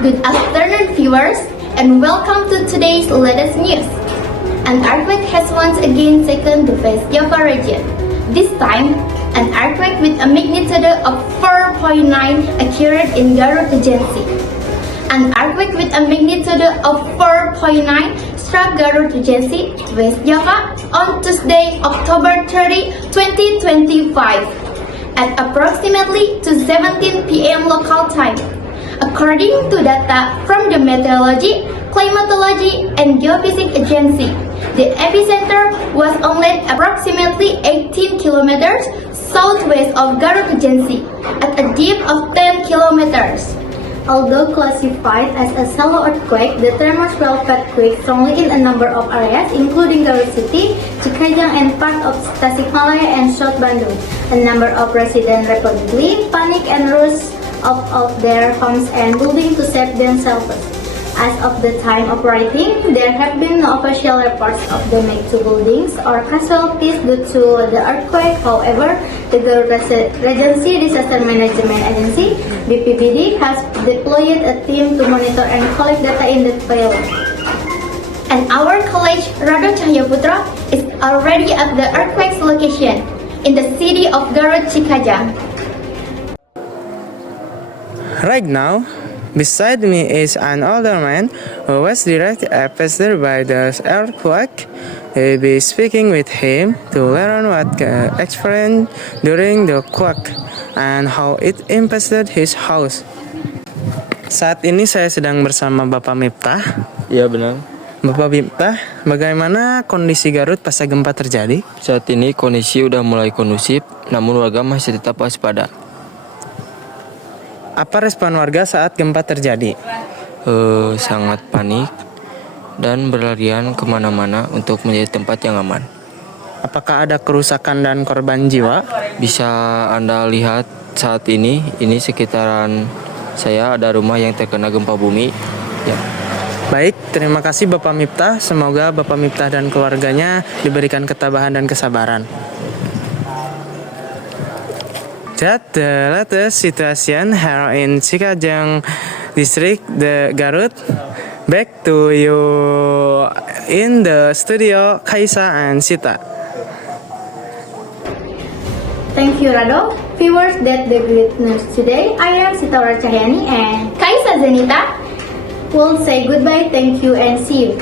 Good afternoon, viewers, and welcome to today's latest news. An earthquake has once again shaken the West Java region. This time, an earthquake with a magnitude of 4.9 occurred in Garut Regency. An earthquake with a magnitude of 4.9 struck Garut Regency, West Java, on Tuesday, October 30, 2025, at approximately 2:17 p.m. local time. According to data from the Meteorology, Climatology, and Geophysics Agency, the epicenter was only approximately 18 kilometers southwest of Garut Regency, at a depth of 10 kilometers. Although classified as a shallow earthquake, the tremors felt quake strongly in a number of areas, including Garut City, Cikajang, and part of Tasikmalaya and South Bandung. A number of residents reportedly panicked and rushed out of their homes and buildings to save themselves. As of the time of writing, there have been no official reports of damage to buildings or casualties due to the earthquake. However, the Garut Regency Disaster Management Agency (BPBD) has deployed a team to monitor and collect data in the field. And our colleague Rado Cahyaputra is already at the earthquake's location in the city of Garut, Cikajang. Right now, beside me is an older man who was directly affected by the earthquake. I'll be speaking with him to learn what experienced during the quake and how it impacted his house. Saat ini saya sedang bersama Bapak Miftah. Iya benar. Bapak Miftah, bagaimana kondisi Garut pasca gempa terjadi? Saat ini kondisi udah mulai kondusif, namun warga masih tetap waspada. Apa respon warga saat gempa terjadi? Sangat panik dan berlarian kemana-mana untuk menjadi tempat yang aman. Apakah ada kerusakan dan korban jiwa? Bisa Anda lihat saat ini sekitaran saya ada rumah yang terkena gempa bumi. Ya. Baik, terima kasih Bapak Miftah. Semoga Bapak Miftah dan keluarganya diberikan ketabahan dan kesabaran. That the latest situation here in Cikajang district, the Garut. Back to you in the studio, Kaisa and Sita. Thank you, Rado. Viewers, that's the great news today. I am Sita Cahyani and Kaisa Zenita will say goodbye, thank you, and see you.